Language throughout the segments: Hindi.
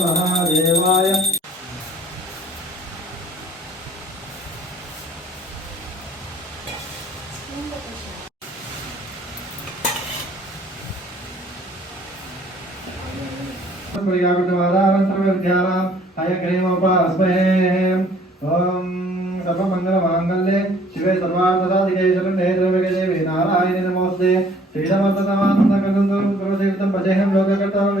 महादेवाय ओम सर्वमंगलमांगल्ये शिवे सर्वार्थसाधिके शरण्ये त्र्यंबके देवी नारायणी नमोस्तुते श्रीरामचन्द्रमानन्दकन्दं सर्वसेवितं भजेऽहं लोककर्तारं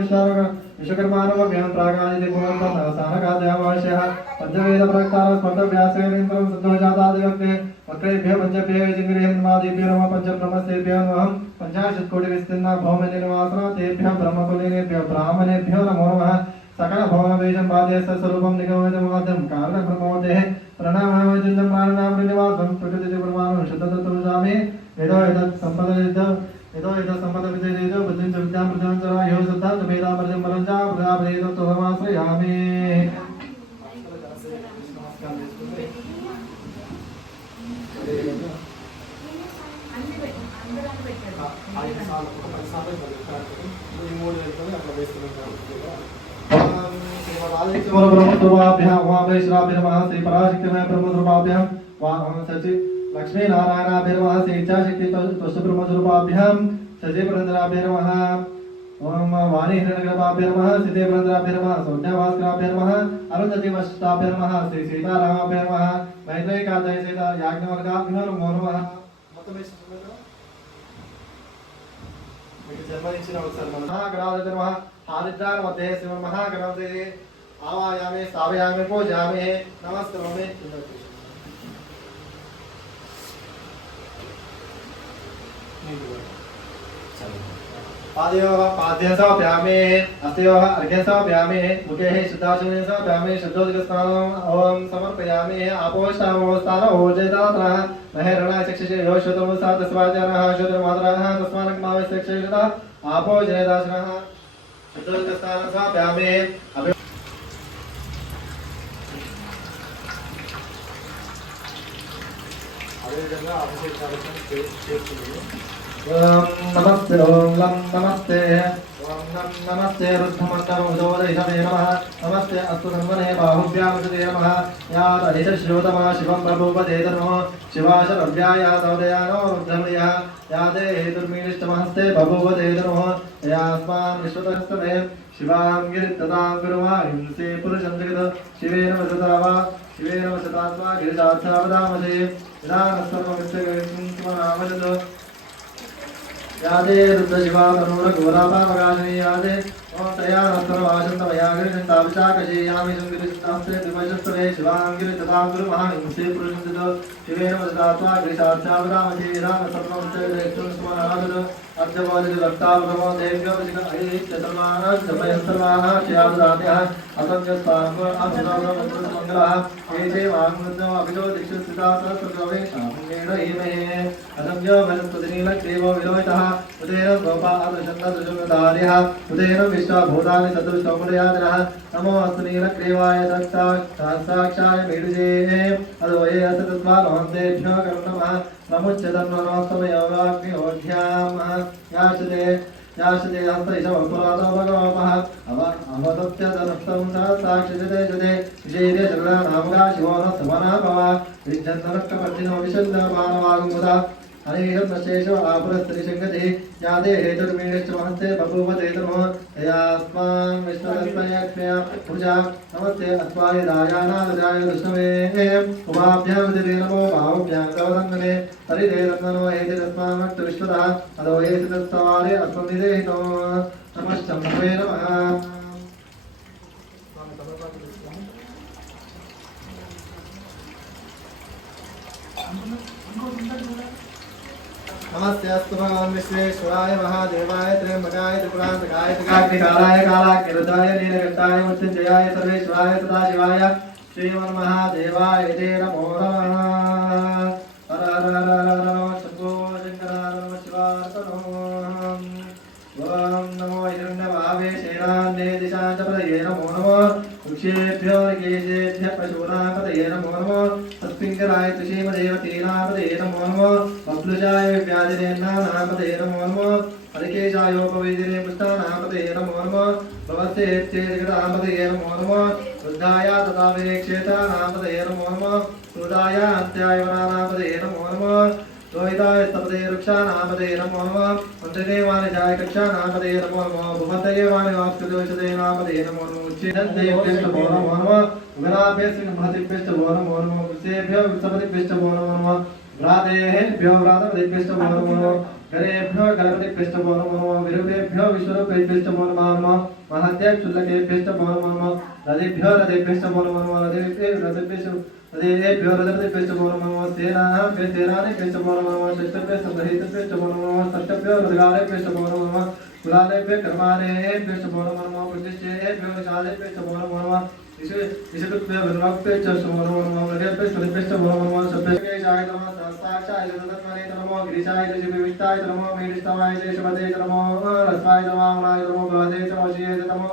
विश्वकर्माणमभ्यां प्रागादिति पुनर्तनसानकाद्यावाश्यः पञ्चवेदप्रक्तारं स्पर्धव्यासेनेन्द्रं सद्वजातादिवक्ते वक्रेभ्यः पञ्चभ्यः जिङ्गिरिहन्मादिभ्यो नमः पञ्चब्रह्मस्तेभ्यो नमः पञ्चाशत्कोटिविस्तीर्णा भौमनिर्वासना तेभ्यः ब्रह्मकुलीनेभ्यो ब्राह्मणेभ्यो नमो नमः सकल भवनवेशं बाध्यस्य स्वरूपं निगमयतमाद्यं कारणब्रह्मोदेः प्रणमामचिन्तं प्राणनामनिवासं प्रकृतिप्रमाणं शुद्धतत्त्वजामि यतो एतत् सम्पदविजयेतो बुद्धिं च विद्यां प्रदानं च यो श्रद्धा च वेदामर्जं बलं च प्रदापयेतो त्वमाश्रयामि श्री पराशक्तिमय ब्रह्मस्वरूपाभ्यां सचि लक्ष्मी नारायणाभ्यर्मः श्री इच्छाशक्ति तुष्टब्रह्मस्वरूपाभ्यां सचि पुरंदराभ्यर्मः ओम वाणी हिरण्यगर्भाभ्यर्मः सीते पुरंदराभ्यर्मः सौज्ञभास्कराभ्यर्मः अरुंधति वशिष्ठाभ्यर्मः श्री सीतारामाभ्यर्मः मैत्रेयकादय सीता याज्ञवल्क्याभ्यो नमो नमः हारिद्रामध्ये श्रीमन्महागणपते आवायामि स्थापयामि पूजयामि नमस्करोमि पादयोः पाद्यं समर्पयामि हस्तयोः अर्घ्यं समर्पयामि मुखे शुद्धाचमनीं समर्पयामि शुद्धोदकस्नानम् ओं समर्पयामि आपोष्टामोस्तानोर्जयतात्रः महेरणाय चक्षुषे यो श्रोतमुसा तस्वाचारः श्रोत्रमातरः तस्मानग्मावश्चक्षुषता आपोजयदाशनः शुद्धोदकस्नानं समर्पयामि नमस्ते ओम लं नमस्ते ओम नं नमस्ते रुद्धमन्तमुदोदयितमे नमः नमस्ते अस्तु धन्वने बाहुभ्यामुदे नमः यात् अधिशश्रोतमा शिवं प्रभुपदे नमः शिवाशरव्याय सौदयानो रुद्धमयः यादे हेतुर्मीनिष्टमहस्ते बभूवदे नमः यास्मान् विश्वतस्तमे शिवां गिरिततां गुरुवायुंसे पुरुषं जगत् शिवेन वसतावा शिवेन वसतात्मा गिरिजार्थावदामसे निदानस्तर्वमित्यगणितुमनामजत् यादे रुद्रशिवा तनूरघोरापावगाशिनी यादे ओं तया नस्तरवाचन्तमयागिरिचिन्ताभिषाकशेयामि शङ्गिरिचित्तास्त्रे द्विपशस्तरे शिवाङ्गिरिततां गुरुमहांसे पुरुषं शिवेन वसतात्मा गिरिजार्थावदामसे निदानस्तर्वमित्यगणितुमनामजत् अर्धवादिवक्तावगमो देव्योपचिकैत्यसर्वाणाः श्यामदात्याः असंयस्ताङ्गो अभिनवमङ्गलः एते वाङ्मृतो अभिलो दीक्षिता सहस्रकवे शामङ्गेण हीमहे असंयो वनस्पतिनीलग्रीवो विलोहितः उदेन गोपादशन्नदुषुमदार्यः उदेन विश्वभूतानि चतुष्टौपदयादिनः नमो अस्तु नीलग्रीवाय दत्ताक्षाय मीडुजे अदोये असतत्वालोहन्तेभ्यो करो नमः नमुच्यतन्मनोस्तमयोगाग्निहोढ्यां याचते हस्तैषवपुरातो भगवपः अवदत्त्यदनुष्टं साक्षिजते जते विजयते शरणानामगा शिवो न समना भव विज्जन्तनक्कपर्जिनो विशन्दमानवागुमुदा अनेकमशेषो आपुरस्त्रीशङ्गति यादे हेतुर्मीनिष्टमहस्ते बभूवते नमो तयास्मान् विश्वतस्मयक्ष्मया पूजा नमस्ते अस्माय दायानादजाय विष्णवे उमाभ्यां दिवे नमो भावभ्यां गवदन्वने हरिते रत्ननो हेते तस्मान्मट्टु विश्वतः अदो हेते तत्सवारे अस्मन्निदेहितो नमश्चम्भवे नमः नमस्ते अस्तु भगवान् विश्वेश्वराय महादेवाय त्र्यंबकाय त्रिपुरान्तकाय त्रिकाग्निकालाय कालाग्निरुद्राय नीलकण्ठाय मृत्युञ्जयाय सर्वेश्वराय सदाशिवाय श्रीमन्महादेवाय ते नमो नमः हर हर हर हर नमो शम्भो शङ्कर नमः शिवार्पणम् ओम नमो हिरण्यभावे शैलान्ये दिशाञ्च पतये नमो नमः वृक्षेभ्यो ऋकेशेभ्यः पशूनां पतये नमो नमः पिंगलाय तुषीमदेवते नामपते नमो नमः बब्लुजाय व्याधिनेन्नामपते नमो नमः हरिकेशायोपवेदिने पुष्टानामपते नमो नमः भवस्येत्ते जगदामपते नमो नमः बुद्धाय तथा विरेक्षेतानामपते नमो नमः सुदाय अन्त्यायवनानामपते नमो नमः रोहिताय स्तपते वृक्षानामपते नमो नमः मन्त्रिदेवानिजाय कक्षानामपते नमो नमः भूमतये वाणिवास्कृतविशते नामपते नमो नमः उच्चेनन्देभ्यस्तमो नमो नमः उगनाभ्यस्य महतिभ्यस्तमो नमो नमः वृषेभ्यो वृषपतिभ्यस्तमो नमो नमः व्रातेभ्यो व्रातपतिभ्यस्तमो नमो नमः गणेभ्यो गणपतिभ्यस्तमो नमो नमः विरूपेभ्यो विश्वरूपेभ्यस्तमो नमो नमः महत्यक्षुल्लकेभ्यस्तमो नमो नमः रथेभ्यो रथेभ्यस्तमो नमो नमः रथेभ्यो रथेभ्यस्तमो नमो नमः सेनानेभ्यस्तमो नमो नमः षष्ठभ्यस्तमो नमो नमः सप्तभ्यो रथगालेभ्यस्तमो नमो नमः कुलालेभ्यो कर्मानेभ्यस्तमो नमो नमः प्रतिष्ठेभ्यो निशालेभ्यस्तमो नमो नमः ईश्वरभ्यो विनोक्तेभ्यस्तमो नमो नमः मृगेभ्यस्तमो नमो नमः सभ्यकेशाय नमः सहस्राक्षाय तत्त्वने नमो गिरिशाय शिविष्टाय नमो मेडिस्तवाय शेषपदे नमो रस्वाय नमः नमो भवते चमशीय नमो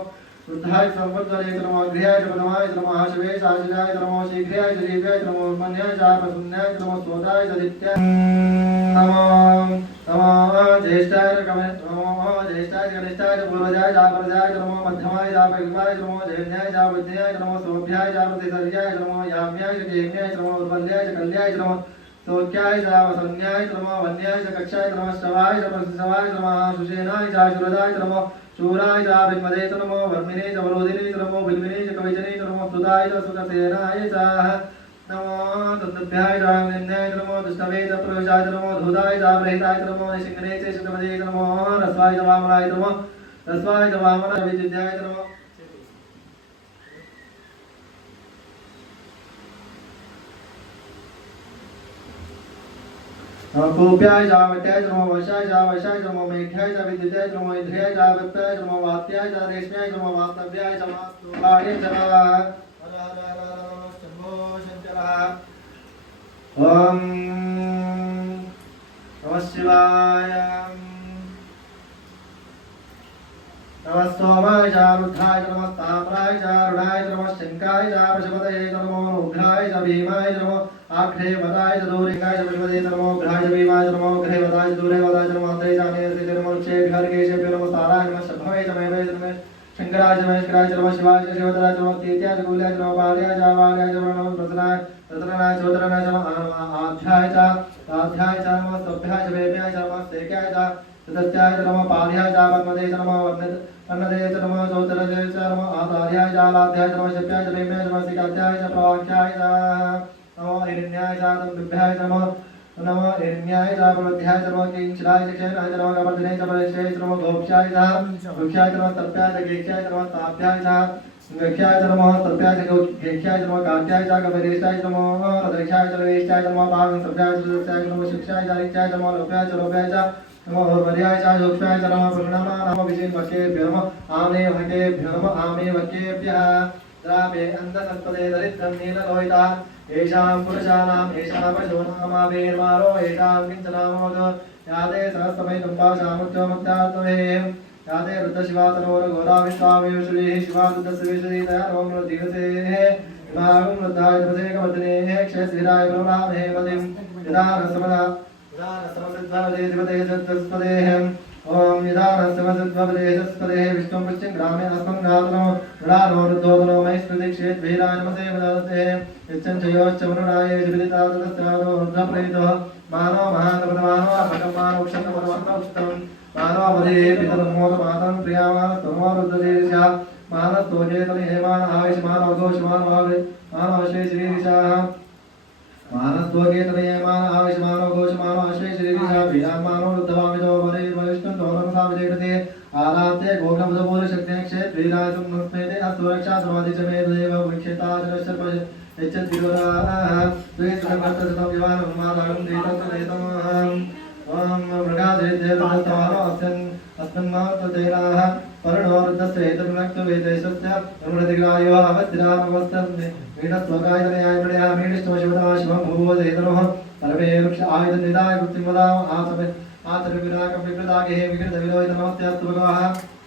रुद्धाय संवत्सरे नमो गृहाय पदमाय नमः शिवेशाय नमो शीघ्राय जीव्याय नमो मन्याय प्रसन्नाय नमो सोदाय दित्याय नमो नमो ज्येष्ठाय नमो ज्येष्ठाय कनिष्ठाय पूर्वजाय जाप्रजाय नमो मध्यमाय जापविवाय नमो जैन्याय जावज्ञाय नमो सोभ्याय जाप्रतिसर्याय नमो याम्याय केम्याय नमो उर्वल्याय कल्याय नमो सोक्याय जावसन्याय नमो वन्याय कक्षाय नमो श्रवाय प्रसिद्धवाय नमः सुषेनाय जाशुरदाय नमो शूराय जाविमदे नमो वर्मिने जवरोदिने नमो बिल्विने कविजने नमो सुदाय सुखसेनाय जाः नमो तत्भ्याय जामिन्याय नमो दुष्टवे प्रवेशाय नमो धूताय जाप्रहिताय नमो निशिंगने च शुद्धपदे नमो रस्वाय वामनाय नमो रस्वाय वामनाय विद्याय नमो गोप्याय जावत्याय नमो वशाय जावशाय नमो मेघ्याय जाविद्याय नमो इंद्रियाय जावत्याय नमो वात्याय जारेश्म्याय नमो वातव्याय नमस्तुवाय जरा हर हर हर शंभो शंकर ओम नमः शिवाय नमः सोमाय जारुद्धाय नमः ताम्राय जारुणाय नमः शंकाय जापशपतये नमो उग्राय भीमाय नमो आग्रे वदाय दूरिकाय विपदे नमो ग्राय भीमाय नमो ग्रे वदाय दूरे वदाय नमो अंतरे जाने से नमो चे घर के से नमो ताराय नमः शंभवे नमः नमः शंकराय महेश्वराय नमः शिवाय शिवतराय नमः तीत्याय गुल्याय नमः बाल्याय जावाल्याय नमः प्रसन्नाय प्रसन्नाय चोदरनाय नमः आध्याय च नमः सभ्याय वेद्याय नमः सेक्याय च तत्याय नमः पाल्याय च पद्मदे नमः वर्णदे नमः चोदरदे नमः आधार्याय च लाध्याय नमः शप्याय वेद्याय नमः सिकाध्याय च प्रवाक्याय च नमो हिरण्याय जातं बिभ्याय नमो नमो हिरण्याय जापवध्याय नमो किंचराय चेनाय नमो गवर्धने चपरेशे नमो गोप्याय गोप्याय नमो तप्याय गेक्याय नमो ताप्याय गेक्याय नमो तप्याय गेक्याय नमो काट्याय गवरेशाय नमो रदक्षाय रवेशाय नमो भागं सभ्याय सुदक्षाय नमो शिक्षाय जारित्याय नमो लोप्याय लोप्याय नमो हर्वर्याय जोक्षाय नमो पूर्णमा नमो विजय वकेभ्यो नमो आमे वकेभ्यो नमो आमे वकेभ्यः द्रामे अंधसत्पदे दरिद्रं नीललोहिता येषां पुरुषाणाम् येषां पशूनामावेर्मारो येषां किञ्चनामोदो याते सहस्रमय कम्पाशामुच्चमुक्तात्महे याते रुद्रशिवातनोरघोराविश्वामेव श्रीः शिवारुद्रस्वेश्वरीतया नमो दिवसेः विभागं रुद्धाय प्रसेकवर्धनेः क्षेत्रिराय ब्रह्मणामहे पतिं यदा नसमसिद्धावदे दिवते सत्तस्पदेः ओम निदानस्तवसद्भवदेशस्पदेः विष्णुं पुष्टिं ग्रामे अस्मन् घातनो नृणानो रुद्धोदनो मैस्मृतिक्षेत् वीराय नमसे वदते यच्चं चयोश्च वरुणाय विदितादस्यादो रुद्रप्रेरितः मानो महानपदमानो अपकमानो क्षन्तपदमन्तौक्षितं मानो वदे पितरमोद मातं प्रियामानस्तमो रुद्रदेशः मानस्तोजेतनि हेमान आयुष्मानो घोषमानो मानो श्रीश्रीशाः मानस्तोजेतनयमान आयुष्मानो घोषमानो श्रीश्रीशाः वीरामानो रुद्धवामितो वरे सावजेते आराते गोग्रमदपूर शक्ति क्षेत्र वीराजं नस्मेते असुरक्षा समाधि च मे देव विक्षेता जरशर्प यच्चतिरोरा द्वेषभक्तसतं विवानं मातारं देतम् ओम मृगादे देवदत्तमानो अस्मिन्माततेनाः पर्णोरुद्धस्येतन्नक्तवेदेशस्य अमृतग्रायो अवद्रामवस्तन्ने मीनस्वकायतनयाय प्रणया मीनिष्टमशिवता शिवं भूवदेतनोः सर्वे वृक्ष आयुधनिदाय वृत्तिं वदाम आसमे आत्रिविराकं विकृतागे विकृतविलोहित नमस्तेऽस्तु भगवः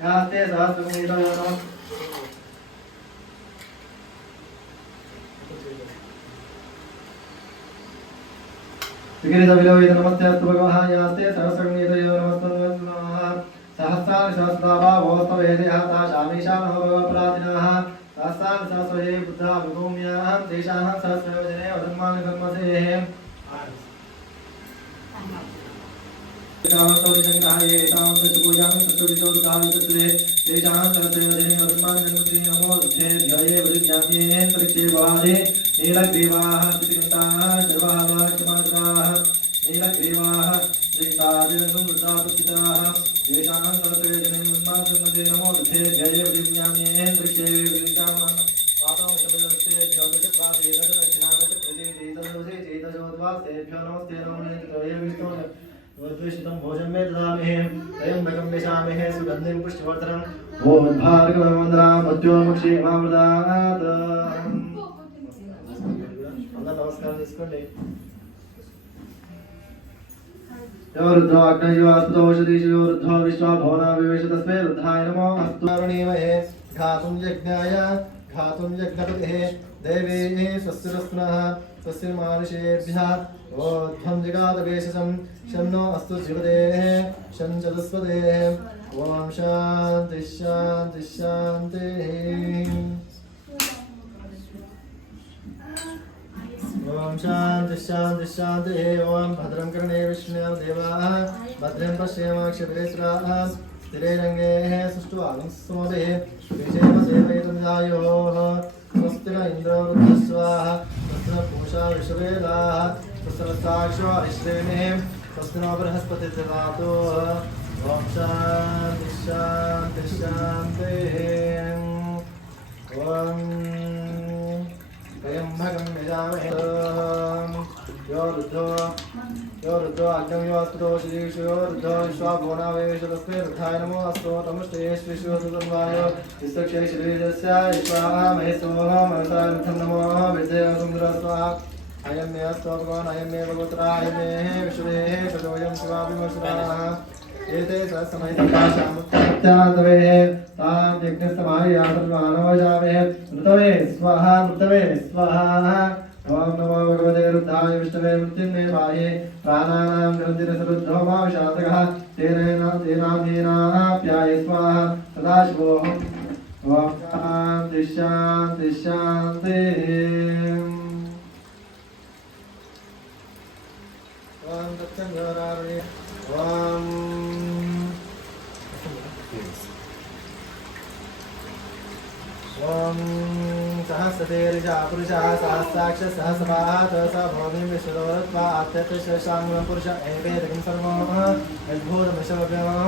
यास्ते सहस्रमुनितो विकृतविलोहित नमस्ते अस्तु भगवः यास्ते सहस्रगुणितयो नमस्तुभ्यं सहस्राणि सहस्रदाभावोस्तवेदेह ताशामीशानः भगवत्प्रातिनः सहस्राणि सहस्रये बुद्धा विभूम्याः तेषां सहस्रयोजने वदन्मानि कर्मसेः भोजन में ददामहे त्र्यंबकं यशामहे सुगंधिं पुष्टिवर्धनम् ओम भार्गवं वन्दनामि मृत्योर्मुक्षे मामृतात् नमस्कार తీసుకోండి योरुद्धो अग्नयो अस्तु औषधीषु रुद्धो विश्वा भवना विवेश तस्मै रुद्धाय नमो अस्तु अरुणीमहे घातुं यज्ञपतिः देवी स्वस्तिरस्नः स्वस्ति मानुषेभ्यः ओध्वं जगातवेशसं शन्नो अस्तु जीवदेः शं चतुष्पदेः ओम शांति शांति शांतिः ओम शांति शांति शांतिः ओम भद्रं कर्णे विष्णुयां देवाः भद्रं पश्येमाक्षभिरेश्वराः स्थिरैरङ्गैः सुष्ठुवागंसुमतिः विजयमदेवैतं जायोः स्वस्ति न इन्द्रो वृद्धस्वाः स्वस्ति न पूषा विश्ववेदाः स्वस्ति नस्ताक्षो अरिष्टेमिः स्वस्ति नो बृहस्पतिर्दधातु ओम शांति शांति शांतिः ओम त्र्यंबकं यजामहे यो रुद्धो अग्निं यो अस्तु श्रीषु यो रुद्धो विश्वाभुवनावेश तस्मै रुद्धाय नमो अस्तु तमुष्टे श्रीषु सुतन्वाय विस्तक्षे श्रीजस्य विश्वाः महेशोः मनसाय नमो विद्यासुन्दरस्वाहा अयं मे अस्तु भगवान् अयं मे भगवत्रा अयं मे विश्वेः तदोऽयं शिवाभिमर्शनाः एते सहस्रमहितकाशामुत्यान्तवे तां यज्ञस्तमायातन्वानवजामहे मृतवे स्वाहा ओम नमो भगवते रुद्धाय विष्णवे मृत्युंजय वाहे प्राणानां निरञ्जनसरुद्धो मा विशान्तकः तेनाप्याय स्वाहा सदाशिवोऽहम् ओम शान्ति शान्ति शान्तिः ओम तत्संगरारुणे ओम ओम सहस्रतेरिजा पुरुषः सहस्राक्ष सहस्रपाद स भूमिं विश्वदोरत्वा आत्यत्शशाङ्गं पुरुष एवेदकं सर्वं यद्भूतमशव्यमः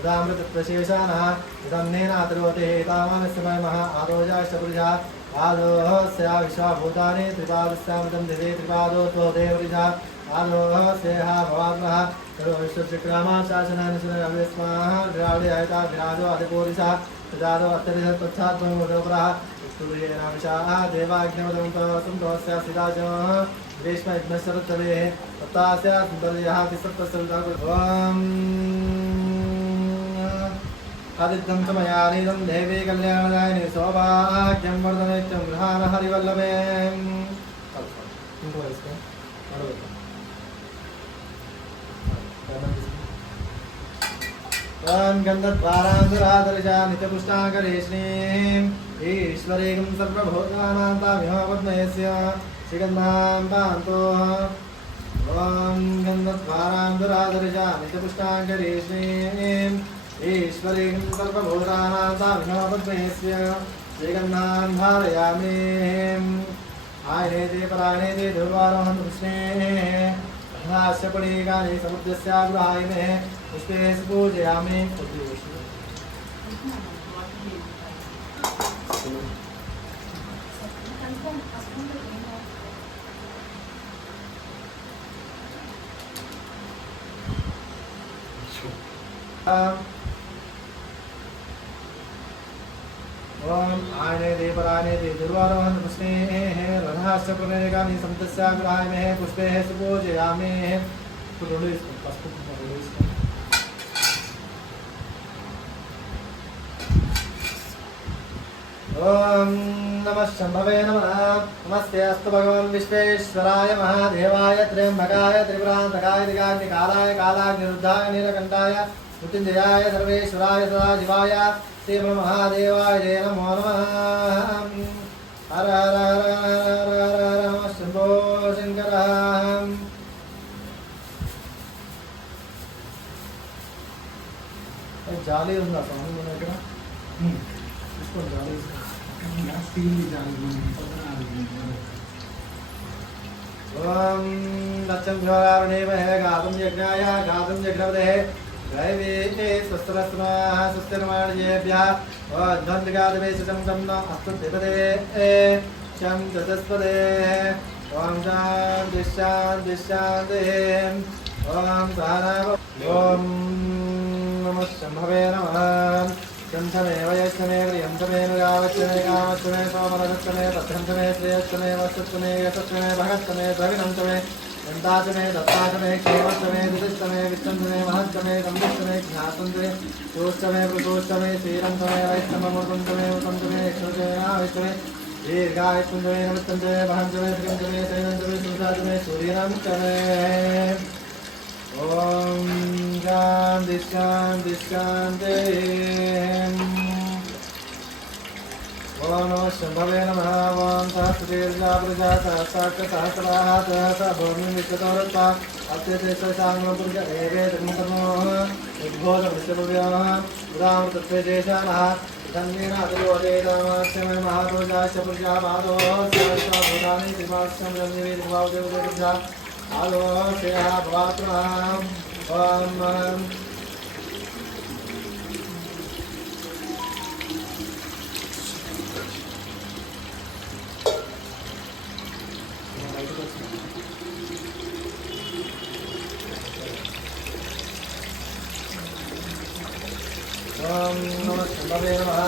उदामृतप्रशेषानः इदन्नेनातरोते एतावानस्मयमः आदोजाश्च पुरुषः आदोः स्या विश्वाभूतानि त्रिपादस्यामृतं दिवे त्रिपादो त्वदेवरिजा आदोः स्येहा भवात्मः तरो विश्वचक्रामा शासनानुसरव्यस्माः द्राविडे आयता विराजो अधिपूरिषः प्रजादो अत्यधिकत्वच्छात्मोदोपरः स्तुर्येनाविशाः देवाग्निमदं तोस्या सिदाजमः ग्रीष्मयज्ञशरत्तवेः तत्तास्या सुन्दर्यः तिसप्तसल्तः ॐ आदित्यं समयानीदं देवी कल्याणदायिनी सौभाग्यं वर्धनेत्यं गृहाण हरिवल्लभे ओम गन्धद्वारान्तरादर्शा नित्यपुष्टाकरेष्णीम् ईश्वरीं सर्वभूतानां तामिहोपद्मयस्य श्रीगन्धां पान्तो ओम गन्धद्वारान्तरादर्शा नित्यपुष्टाकरेष्णीम् ईश्वरीं सर्वभूतानां तामिहोपद्मयस्य श्रीगन्धां धारयामि आयनेति परायणेति दुर्वारोहं कृष्णे हास्य पणिकानि समुद्रस्याग्रहायिने पुष्पे पूजयामि ओम आयनेति परायणेति दुर्वारोहं कृष्णे रथास्य पणिकानि समुद्रस्याग्रहायिने पुष्पे पूजयामि ओम नमः शंभवे नमः। नमस्ते अस्तु भगवान् विश्वेश्वराय महादेवाय त्र्यंबकाय त्रिपुरान्तकाय त्रिकाग्निकालाय कालाग्निरुद्धाय नीलकण्ठाय मृत्युञ्जयाय सर्वेश्वराय सदाशिवाय श्रीमहादेवाय जय नमो नमः। हर हर हर हर हर नमः शंभो शंकर। जाली ఉందా స్వామి మన దగ్గర తీసుకోండి జాలి ఓం దచ్చం జ్వాలారుణేమహే గాతం యజ్ఞాయ గాతం యజ్ఞవదే दैवे स्वस्त्रस्नाः स्वस्तिर्माणयेभ्यः ध्वन्दिगादवे सुतं तं न अस्तुतिपदे शं चतुष्पदे ॐ शान्ति शान्ति शान्तिः ॐ सहना ॐ नमः शम्भवे नमः शंसमे वयस्समे प्रियंसमे गावच्चमे कामच्चमे सोमरसच्चमे तत्रंसमे श्रेयस्समे वस्तुच्चमे यशस्समे भगत्समे द्रविणंसमे दंताचमे दत्ताचमे क्षेमच्चमे दुतिश्चमे विच्चंसमे महच्चमे संविच्चमे ज्ञातंसमे चोष्चमे प्रतोष्चमे श्रीरंसमे वैष्णवमृतंसमे उत्तंसमे यक्षसमे नाविष्चमे दीर्घायुष्चमे नमित्तंसमे महंसमे त्रिकंसमे शैनंसमे सुषाचमे सूर्यनंसमे ओम शांति शांति शांति। ओम नमः शंभवे नमः। ओम सहस्रदीर्घा प्रजा सहस्राक्षसहस्राः सहस्र भूमि विश्वतोरत्वा अत्यतेषांगपुरुष एवे धर्मकर्मो उद्बोधविश्वव्याः उदामृतत्वेशेषानः धन्येन अतिरोधेदामास्यमे महारोजाश्च प्रजापादो सहस्रभूतानि त्रिमास्यं जन्यवेदिभावदेवदेवजा आलो श्रेया भवात्माम् ओम ओम नमः शंभवे नमः।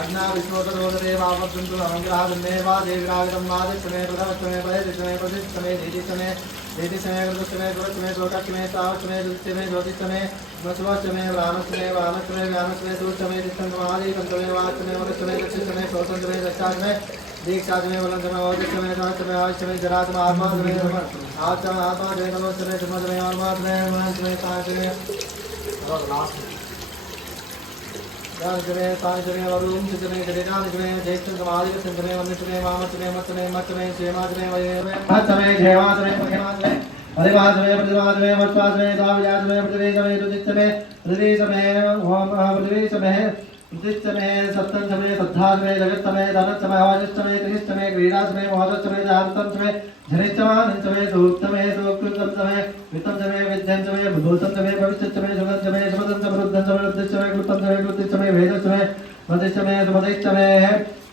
अग्ना विश्वोदरोददेवावद्वन्तु अमङ्गलादन्नेवा देविरागतं वादिष्टमे प्रथमष्टमे परेष्टमे प्रतिष्ठमे धीतिष्टमे धीतिष्टमे कृतष्टमे सुरष्टमे श्लोकाष्टमे सावष्टमे दुष्टमे ज्योतिष्टमे मसुवाष्टमे ब्राह्मष्टमे वामष्टमे व्यामष्टमे दूष्टमे तिष्ठन्तमादिपन्तमे वाष्टमे वरष्टमे दक्षिष्टमे शोषन्तमे दक्षाष्टमे दीक्षाष्टमे वलन्तमे ओजष्टमे सहस्रमे आष्टमे जराष्टमे आत्माष्टमे आष्टमे आत्माष्टमे नमोष्टमे धर्मष्टमे आत्माष्टमे महष्टमे साष्टमे लास्ट जमे साजमे वरुण जमे जरेना जमे जैष्ठं समाधिक संतमे वन्दितमे मामतमे मत्तमे मत्तमे क्षेमातमे वयमे मत्तमे क्षेमातमे महेमातमे हरिवातमे प्रतिवातमे मत्वातमे दावयातमे प्रतिवेशमे दुतितमे प्रतिवेशमे ओम प्रतिवेशमे प्रतिष्ठमे सप्तमतमे सद्धातमे जगत्तमे धनत्तमे वाजिष्टमे त्रिष्टमे क्रीडातमे मोहतमे जाततमे धनिष्टमानंतमे सूक्तमे सूक्तमतमे वित्तमतमे विद्यंतमे भूतमतमे भविष्यतमे सुगंतमे सुमदंतमे रुद्धंतमे रुद्धिष्टमे कृतंतमे कृतिष्टमे वेदस्तमे मदिष्टमे सुमदिष्टमे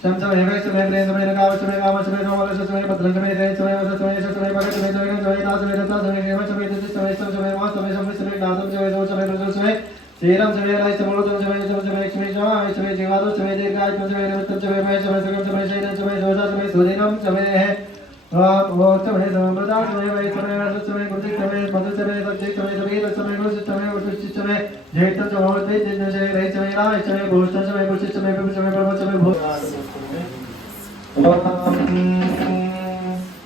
शंसमे वैष्टमे प्रेमतमे नकावष्टमे कामष्टमे सोमवर्षस्तमे भद्रंतमे जयस्तमे वसस्तमे यशस्तमे भगतमे जगन्तमे दासमे रत्नासमे हेमस्तमे दिष्टमे स्तमे वास्तमे संविष्टमे दातमे सोचमे प्रजोषमे श्रीराम समय राय समोलतम समय समय लक्ष्मी समय समय जीवादो समय दीर्घाय समय निमित्तम समय मय समय सगम समय शैन समय जोजा समय सुदिनम समय है ओम समय समप्रदा समय वै समय वर्ष समय गुरुति समय पद समय सत्य समय सवेद समय गुरु समय उच्च समय जेठ चौथे दिन समय रहि समय राय समय भूषण समय भूषित समय प्रभु समय प्रभु समय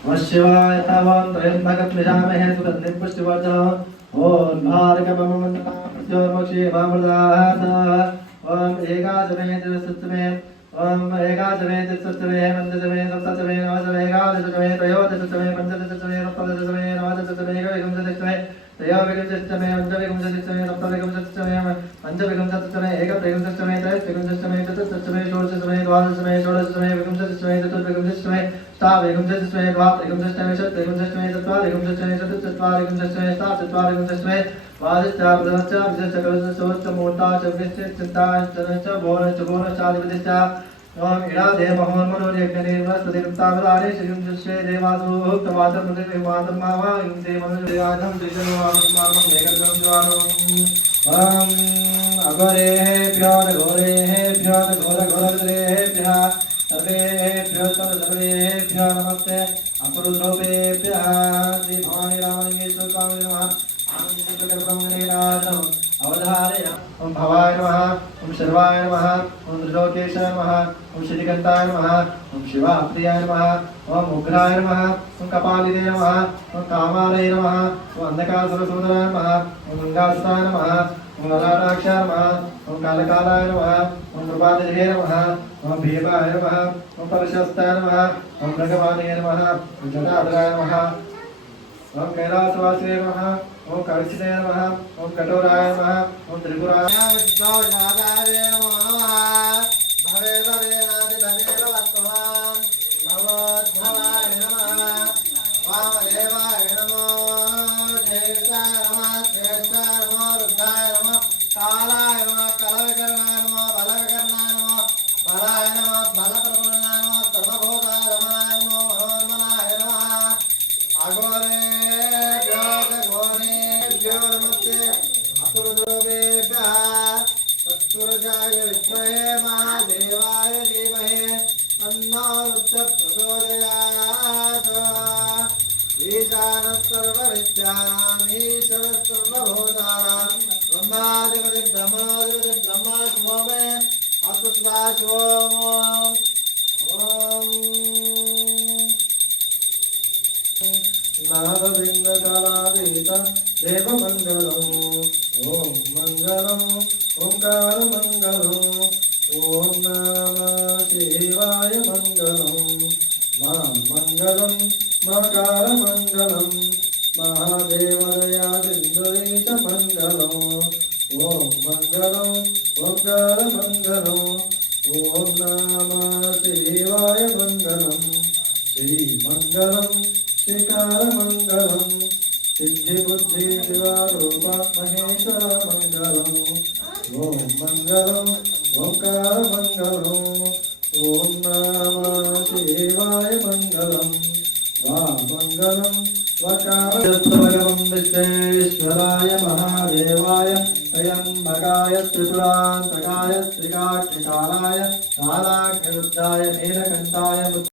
भूष शिवाय तवां त्रयंबकं यजामहे सुगन्धिं पुष्टिवर्धनम् ओम भार्गवममन्दना प्रचोर्मक्षे वामृदाः ओम एकादशमे द्विसप्तमे ओम एकादशमे द्विसप्तमे मन्दशमे सप्तशमे नवशमे एकादशमे त्रयोदशमे पञ्चदशमे सप्तदशमे नवदशमे एकविंशतिशमे त्रयोविंशतिशमे पञ्चविंशतिशमे सप्तविंशतिशमे पञ्चविंशतिशमे एकविंशतिशमे त्रयोविंशतिशमे चतुर्दशमे षोडशमे द्वादशमे षोडशमे विंशतिशमे चतुर्विंशतिशमे अष्टाविंशतिशमे द्वाविंशतिशमे षट्विंशतिशमे चत्वारिंशतिशमे चतुश्चत्वारिंशतिशमे सातचत्वारिंशतिशमे द्वादशचार्धश्चार्धशतकलशोच्चमूर्ताचविश्चित्ताश्चनश्च भोरश्च ओम इडादे महोन्मनोर्यज्ञनिर्वस्तदिर्तावदारे श्रीयुंशे देवासुक्तवाचं प्रतिमातं मावा युंसे मनुजयाधं द्विजनुवामं मेघं ज्वालम् ओम अघोरेभ्यो घोरेभ्यो घोरघोरघोरेभ्यः सर्वेभ्यो सर्वेभ्यो नमस्ते अपुरुद्रोपेभ्यः श्री भवानी रामलिंगेश्वर स्वामी नमः आनंद अवधारय ओम भवाय नमः ओम शर्वाय नमः ओम त्रिलोकेशाय नमः ओम श्रीकंठाय नमः ओम शिवाप्रियाय नमः ओम उग्राय नमः ओम कपालिने नमः ओम कामालये नमः ओम अंधकासुरसूदनाय नमः ओम गंगासुताय नमः ओम ललाटाक्षाय नमः ओम कालकालाय नमः ओम कृपानिधे नमः ओम भीमाय नमः ओम परशस्ताय नमः ओम भगवाने नमः ओम जटाधराय नमः ओम कैलासवासिने नमः ओम कर्षिते नमः ओम कठोराय नमः ओम त्रिपुराय नमः भवे भवेनादि भवेव वर्तमान भवद्भवाय नमः वामदेवाय नमो ज्येष्ठाय नमः श्रेष्ठाय नमो रुद्राय नमः कालाय नमः कलविकरणाय नमः बलविकरणाय नमः बलाय नमः बलप्रपूर्णाय नमः सर्वभूताय रमणाय नमो मनोन्मनाय नमः अघोरे नमस्ते असुरद्रोवेभ्यः तत्पुरुषाय विद्महे महादेवाय धीमहि तन्नो रुद्रः प्रचोदयात् ईशानः सर्वविद्यानाम् ईश्वरः सर्वभूतानां ब्रह्माधिपति ब्रह्मा शिवो मे अस्तु सदा शिवो नादविन्दकालातीत देवमङ्गलम् ॐ मङ्गलम् ओङ्कारमङ्गलम् ॐ नमः शिवाय मङ्गलम् मा मङ्गलम् मकारमङ्गलम् महादेवदयादिन्दुरीश मङ्गलम् ॐ मङ्गलम् ओङ्कारमङ्गलम् ॐ नमः शिवाय मङ्गलम् श्रीमङ्गलम् श्रीकारमङ्गलम् सिद्धिबुद्धि शिवारूप महेश्वर मङ्गलम् ॐ मङ्गलम् ओङ्कारमङ्गलम् ॐ नमः शिवाय मङ्गलम् वा मङ्गलम् वकारं विश्वेश्वराय महादेवाय त्र्यम्बकाय त्रिपुरान्तकाय त्रिकाग्निकालाय कालाग्निरुद्राय नीलकण्ठाय